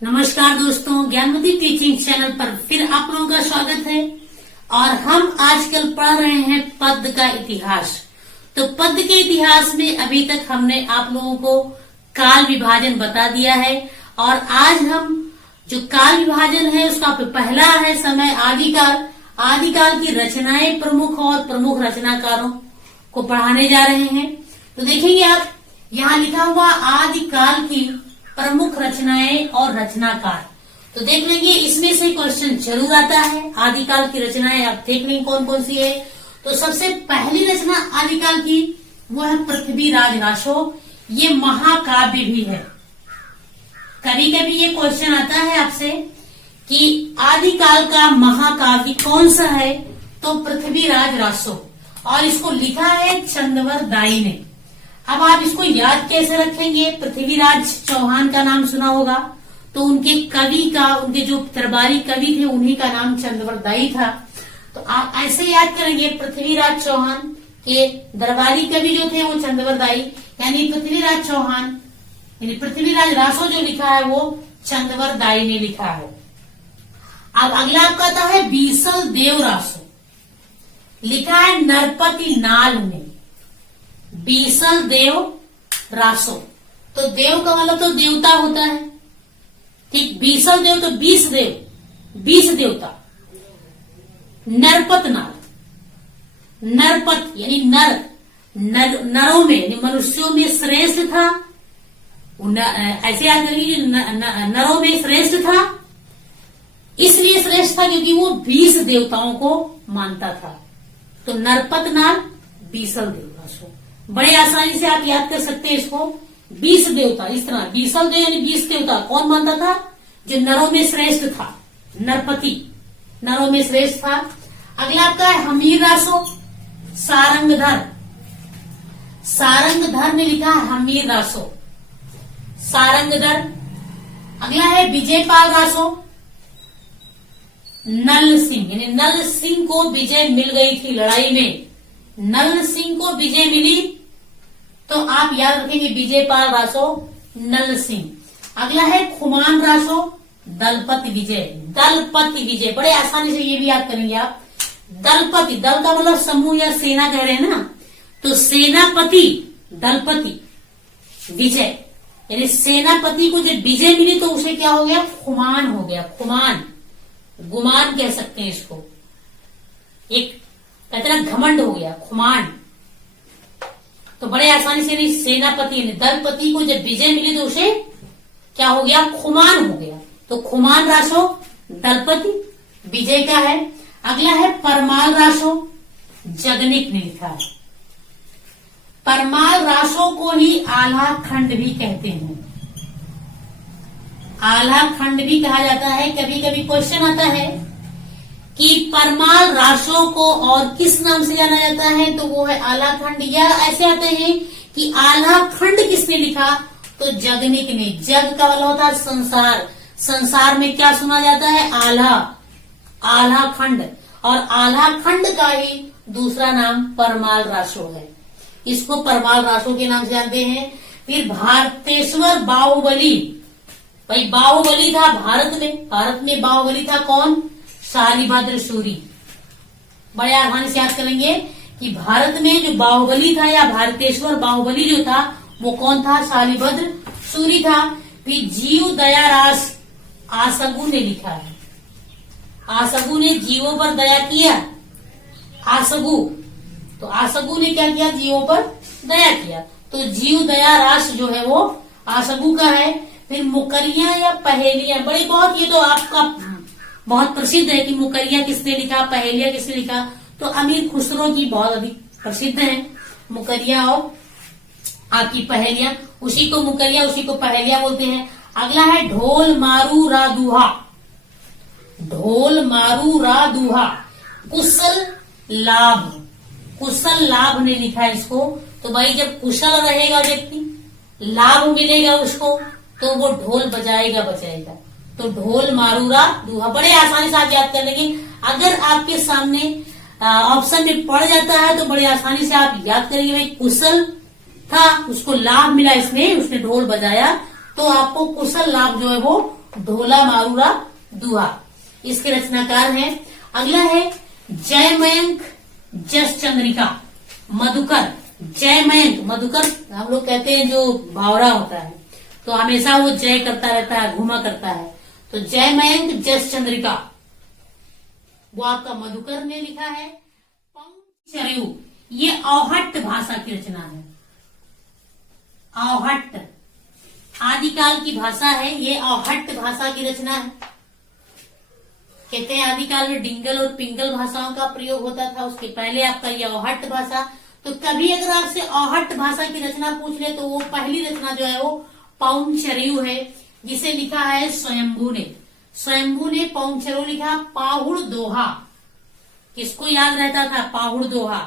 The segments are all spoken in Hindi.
नमस्कार दोस्तों, ज्ञानमती टीचिंग चैनल पर फिर आप लोगों का स्वागत है। और हम आजकल पढ़ रहे हैं पद्य का इतिहास। तो पद्य के इतिहास में अभी तक हमने आप लोगों को काल विभाजन बता दिया है और आज हम जो काल विभाजन है उसका पहला है समय आदिकाल। आदिकाल की रचनाएं प्रमुख और प्रमुख रचनाकारों को पढ़ाने जा रहे हैं। तो देखेंगे आप यहाँ लिखा हुआ आदिकाल की प्रमुख रचनाएं और रचनाकार। तो देख लेंगे इसमें से क्वेश्चन जरूर आता है। आदिकाल की रचनाएं आप देख लेंगे कौन कौन सी है। तो सबसे पहली रचना आदिकाल की वो है पृथ्वीराज रासो। ये महाकाव्य भी है। कभी कभी ये क्वेश्चन आता है आपसे कि आदिकाल का महाकाव्य कौन सा है, तो पृथ्वीराज रासो, और इसको लिखा है चंदवर दाई ने। अब आप इसको याद कैसे रखेंगे? पृथ्वीराज चौहान का नाम सुना होगा, तो उनके कवि का, उनके जो दरबारी कवि थे उन्हीं का नाम चंदवर दाई था। तो आप ऐसे याद करेंगे पृथ्वीराज चौहान के दरबारी कवि जो थे वो चंदवर दाई, यानी पृथ्वीराज चौहान यानी पृथ्वीराज रासो जो लिखा है वो चंदवर दाई ने लिखा है। अब अगला आपका आता है बीसल देव रासो, लिखा है नरपति नाल ने। बीसल देव रासो, तो देव का मतलब तो देवता होता है, ठीक। बीसल देव तो 20 देव, 20 देवता। नरपत नाल, नरपत यानी नरों में यानी मनुष्यों में श्रेष्ठ था। ऐसे याद करेंगे नरों में श्रेष्ठ था, इसलिए श्रेष्ठ था क्योंकि वो 20 देवताओं को मानता था। तो नरपत नाल बीसल देव रासो, बड़े आसानी से आप याद कर सकते हैं इसको। 20 देवता, इस तरह बीसल देव यानी 20 देवता कौन मानता था? जो नरों में श्रेष्ठ था, नरपति नरों में श्रेष्ठ था। अगला आपका है हमीर रासो, सारंगधर। सारंगधर ने लिखा है हमीर रासो, सारंगधर। अगला है विजयपाल रासो, नल सिंह यानी नल सिंह को विजय मिल गई थी लड़ाई में। नल सिंह को विजय मिली, तो आप याद रखेंगे विजयपाल रासो, नल सिंह। अगला है खुमान रासो, दलपति विजय। दलपति विजय, बड़े आसानी से ये भी याद करेंगे आप। दलपति, दल का मतलब समूह या सेना कह रहे हैं ना, तो सेनापति दलपति विजय यानी सेनापति को जब विजय मिली तो उसे क्या हो गया? खुमान हो गया। खुमान, गुमान कह सकते हैं इसको, एक कहते हैं घमंड हो गया, खुमान। तो बड़े आसानी से सेनापति दलपति को जब विजय मिली तो उसे क्या हो गया? खुमान हो गया। तो खुमान रासो दलपति विजय का है। अगला है परमाल रासो, जगनिक ने लिखा है। परमाल रासो को ही आल्हा खंड भी कहते हैं। आल्हा खंड भी कहा जाता है। कभी कभी क्वेश्चन आता है कि परमाल रासो को और किस नाम से जाना जाता है, तो वो है आल्हा खंड। या ऐसे आते हैं कि आल्हा खंड किसने लिखा, तो जगनिक ने। जग का मतलब होता है संसार, संसार में क्या सुना जाता है? आल्हा, आल्हा खंड। और आल्हा खंड का ही दूसरा नाम परमाल रासो है। इसको परमाल रासो के नाम से जानते हैं। फिर भारतेश्वर बाहुबली, भाई बाहुबली था भारत में। भारत में बाहुबली था कौन? शालिभद्र सूरी। बड़े आसानी से याद करेंगे कि भारत में जो बाहुबली था या भारतेश्वर बाहुबली जो था वो कौन था? शालिभद्र सूरी था। फिर जीव दया रास आसगु ने लिखा है। आसगु ने जीवों पर दया किया। आसगु, तो आसगु ने क्या किया? जीवों पर दया किया। तो जीव दया रास जो है वो आसगु का है। फिर मुकरिया या पहेलियां, बड़ी बहुत, ये तो आपका बहुत प्रसिद्ध है कि मुकरिया किसने लिखा, पहेलिया किसने लिखा, तो अमीर खुसरो की बहुत अधिक प्रसिद्ध है मुकरिया और आपकी पहेलियां। उसी को मुकरिया, उसी को पहेलिया बोलते हैं। अगला है ढोल मारू रा दूहा। ढोल मारू रा दूहा, कुशल लाभ। कुशल लाभ ने लिखा है इसको। तो भाई जब कुशल रहेगा व्यक्ति, लाभ मिलेगा उसको, तो वो ढोल बजाएगा बजाएगा। तो ढोल मारूरा दूहा, बड़े आसानी से आप याद कर लेंगे। अगर आपके सामने ऑप्शन में पड़ जाता है तो बड़े आसानी से आप याद करेंगे। भाई कुशल था, उसको लाभ मिला, इसमें उसने ढोल बजाया, तो आपको कुशल लाभ जो है वो ढोला मारूरा दुहा, इसके रचनाकार हैं। अगला है जयमयंक जस चंद्रिका मधुकर। जयमयंक, मधुकर हम लोग कहते हैं जो भावरा होता है, तो हमेशा वो जय करता रहता है, घूमा करता है। तो जयमयंक जस चंद्रिका वो आपका मधुकर ने लिखा है। पंचरयु, ये औहट्ट भाषा की रचना है। औहट्ट आदिकाल की भाषा है, ये औहट्ट भाषा की रचना है। कहते हैं आदिकाल में डिंगल और पिंगल भाषाओं का प्रयोग होता था, उसके पहले आपका ये औहट्ट भाषा। तो कभी अगर आपसे औहट्ट भाषा की रचना पूछ ले तो वो पहली रचना जो है वो पौंचरयु है, जिसे लिखा है स्वयंभू ने। स्वयंभू ने पौंचरयु लिखा। पाहुड़ दोहा किसको याद रहता था? पाहुड़ दोहा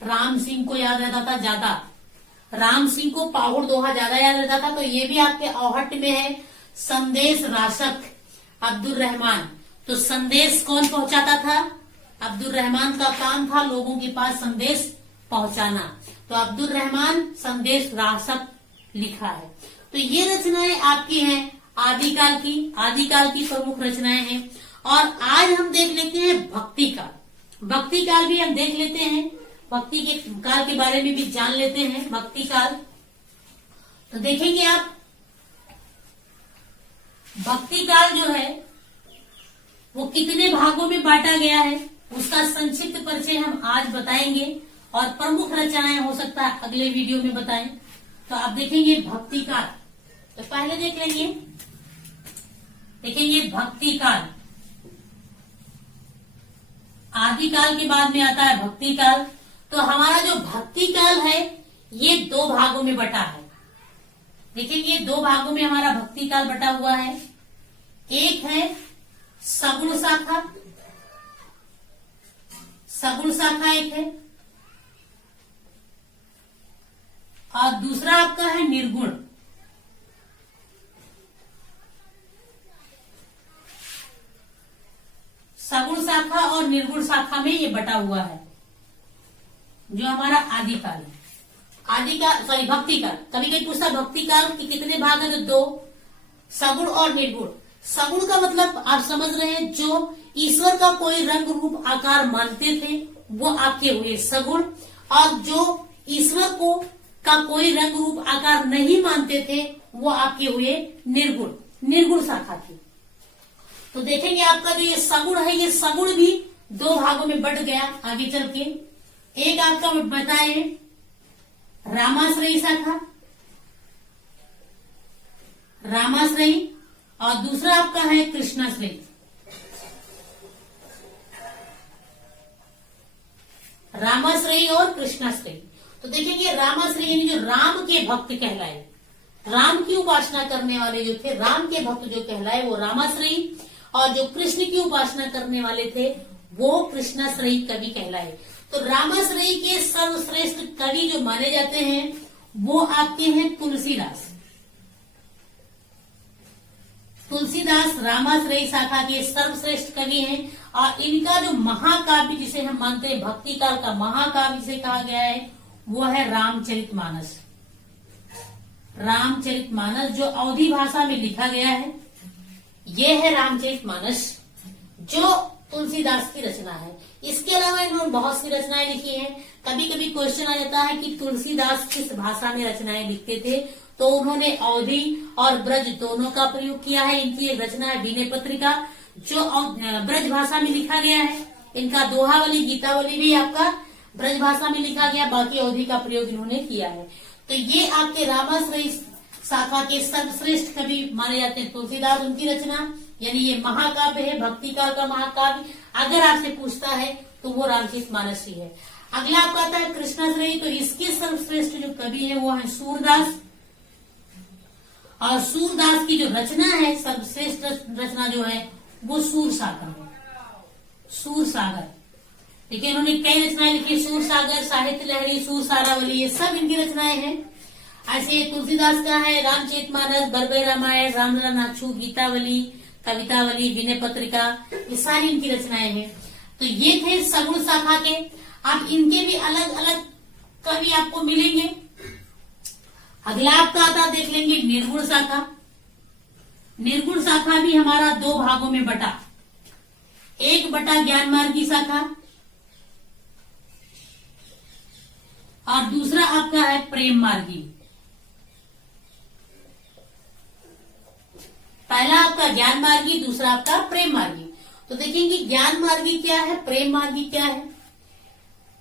राम सिंह को याद रहता था ज्यादा, राम सिंह को पाहुड़ दोहा ज्यादा याद रहता था, तो ये भी आपके औहट्ट में है। संदेश राशक अब्दुल रहमान, तो संदेश कौन पहुंचाता था? अब्दुल रहमान का काम था लोगों के पास संदेश पहुंचाना, तो अब्दुल रहमान संदेश राशक लिखा है। तो ये रचनाएं आपकी हैं आदिकाल की, आदिकाल की प्रमुख रचनाएं हैं। और आज हम देख लेते हैं भक्ति काल। भक्ति काल भी हम देख लेते हैं, भक्ति के काल के बारे में भी जान लेते हैं। भक्ति काल तो देखेंगे आप, भक्ति काल जो है वो कितने भागों में बांटा गया है उसका संक्षिप्त परिचय हम आज बताएंगे, और प्रमुख रचनाएं हो सकता है अगले वीडियो में बताएं। तो आप देखेंगे भक्ति काल, तो पहले देख लेंगे, देखेंगे भक्ति काल। आदिकाल के बाद में आता है भक्ति काल। तो हमारा जो भक्ति काल है ये दो भागों में बटा है। देखेंगे दो भागों में हमारा भक्ति काल बटा हुआ है। एक है सगुण शाखा, सगुण शाखा एक है, और दूसरा आपका है निर्गुण। सगुण शाखा और निर्गुण शाखा में ये बटा हुआ है जो हमारा आदिकाल है। आदिकाल सॉरी भक्ति काल, कभी कभी पूछता भक्ति काल के कितने भाग है? तो दो, सगुण और निर्गुण। सगुण का मतलब आप समझ रहे हैं, जो ईश्वर का कोई रंग रूप आकार मानते थे वो आपके हुए सगुण, और जो ईश्वर को का कोई रंग रूप आकार नहीं मानते थे वो आपके हुए निर्गुण, निर्गुण शाखा थी। तो देखेंगे आपका जो ये सगुण है, ये सगुण भी दो भागों में बट गया आगे चल के। एक आपका बताए रामाश्रयी शाखा, रामाश्रयी, और दूसरा आपका है कृष्णाश्रयी। रामाश्रयी और कृष्णाश्रयी। तो देखेंगे रामाश्रयी यानी जो राम के भक्त कहलाए, राम की उपासना करने वाले जो थे, राम के भक्त जो कहलाए वो रामाश्रयी, और जो कृष्ण की उपासना करने वाले थे वो कृष्णाश्रयी कवि कहलाए। तो रामाश्रयी के सर्वश्रेष्ठ कवि जो माने जाते हैं वो आपके हैं तुलसीदास। तुलसीदास रामाश्रयी शाखा के सर्वश्रेष्ठ कवि हैं, और इनका जो महाकाव्य जिसे हम मानते हैं भक्ति काल का महाकाव्य जिसे कहा गया है वो है रामचरितमानस। रामचरितमानस जो अवधी भाषा में लिखा गया है, ये है रामचरितमानस जो तुलसीदास की रचना है। इसके अलावा इन्होंने बहुत सी रचनाएं लिखी हैं। कभी कभी क्वेश्चन आ जाता है कि तुलसीदास किस भाषा में रचनाएं लिखते थे, तो उन्होंने अवधी और ब्रज दोनों का प्रयोग किया है। इनकी एक रचना है विनय पत्रिका जो ब्रज भाषा में लिखा गया है। इनका दोहावली गीतावली भी आपका ब्रज भाषा में लिखा गया, बाकी अवधी का प्रयोग इन्होंने किया है। तो ये आपके रामाश्रयी शाखा के सर्वश्रेष्ठ कवि माने जाते हैं तुलसीदास, उनकी रचना यानी ये महाकाव्य है, भक्ति काल का महाकाव्य। अगर आपसे पूछता है तो वो रामचरितमानस ही है। अगला आपका आता है कृष्णाश्रयी, तो इसके सर्वश्रेष्ठ जो कवि है वो है सूरदास, और सूरदास की जो रचना है सर्वश्रेष्ठ रचना जो है वो सूर सागर है। सूर सागर देखिए इन्होंने कई रचनाएं लिखी, सूर सागर, साहित्य लहरी, सूर सारावली, ये सब इनकी रचनाएं हैं। ऐसे तुलसीदास का है रामचरितमानस, बरबई रामायण, रामलला नाचू, गीतावली, कवितावली, विनय पत्रिका, ये सारी इनकी रचनाएं हैं। तो ये थे सगुण शाखा के। अब इनके भी अलग अलग कवि आपको मिलेंगे। अगला आपका आता देख लेंगे निर्गुण शाखा। निर्गुण शाखा भी हमारा दो भागों में बटा, एक बटा ज्ञान मार्ग की शाखा और दूसरा आपका है प्रेम मार्गी। पहला आपका ज्ञान मार्गी, दूसरा आपका प्रेम मार्गी। तो देखेंगे ज्ञान मार्गी क्या है, प्रेम मार्गी क्या है।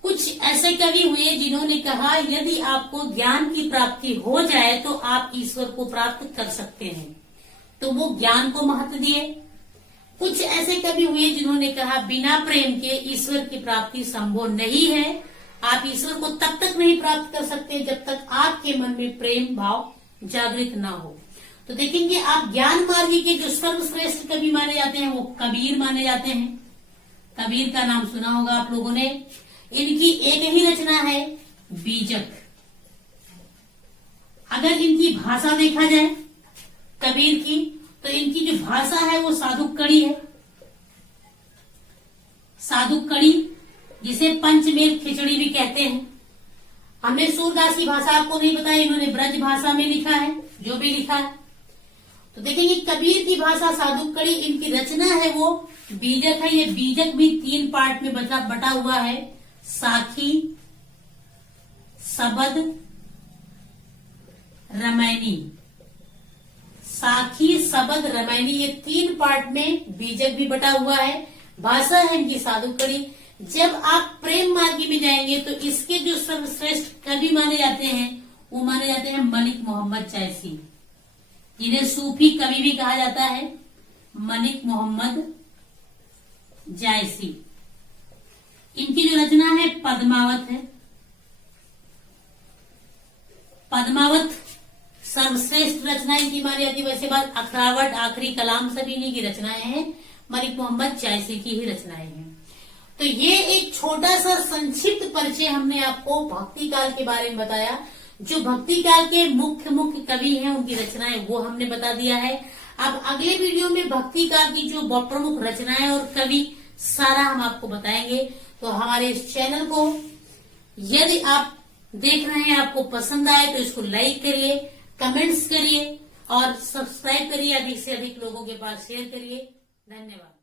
कुछ ऐसे कवि हुए जिन्होंने कहा यदि आपको ज्ञान की प्राप्ति हो जाए तो आप ईश्वर को प्राप्त कर सकते हैं, तो वो ज्ञान को महत्व दिए। कुछ ऐसे कवि हुए जिन्होंने कहा बिना प्रेम के ईश्वर की प्राप्ति संभव नहीं है, आप ईश्वर को तब तक नहीं प्राप्त कर सकते जब तक आपके मन में प्रेम भाव जागृत ना हो। तो देखेंगे आप ज्ञान मार्गी के जो सर्वश्रेष्ठ कवि माने जाते हैं वो कबीर माने जाते हैं। कबीर का नाम सुना होगा आप लोगों ने। इनकी एक ही रचना है बीजक। अगर इनकी भाषा देखा जाए कबीर की, तो इनकी जो भाषा है वो साधुक कड़ी है। साधुक कड़ी जिसे पंचमेल खिचड़ी भी कहते हैं। हमने सूरदास की भाषा आपको नहीं बताई, इन्होंने ब्रज भाषा में लिखा है जो भी लिखा है। तो देखेंगे कबीर की भाषा साधुक कड़ी, इनकी रचना है वो बीजक है। ये बीजक भी 3 पार्ट में बटा हुआ है, साखी, सबद, रमैनी। साखी, सबद, रमैनी, ये 3 पार्ट में बीजक भी बटा हुआ है। भाषा है इनकी साधुक कड़ी। जब आप प्रेम मार्गी में जाएंगे तो इसके जो सर्वश्रेष्ठ कवि माने जाते हैं वो माने जाते हैं मलिक मोहम्मद जायसी, जिन्हें सूफी कवि भी कहा जाता है। मलिक मोहम्मद जायसी, इनकी जो रचना है पद्मावत है। पद्मावत सर्वश्रेष्ठ रचना इनकी मानी जाती है। वैसे बात अखरावट, आखिरी कलाम सभी इन्हीं की रचनाएं हैं, मलिक मोहम्मद जायसी की ही रचनाएं हैं। तो ये एक छोटा सा संक्षिप्त परिचय हमने आपको भक्ति काल के बारे में बताया। जो भक्ति काल के मुख्य कवि हैं उनकी रचनाएं वो हमने बता दिया है। अब अगले वीडियो में भक्ति काल की जो प्रमुख रचनाएं और कवि सारा हम आपको बताएंगे। तो हमारे इस चैनल को यदि आप देख रहे हैं, आपको पसंद आए तो इसको लाइक करिए, कमेंट्स करिए और सब्सक्राइब करिए, अधिक से अधिक लोगों के पास शेयर करिए। धन्यवाद।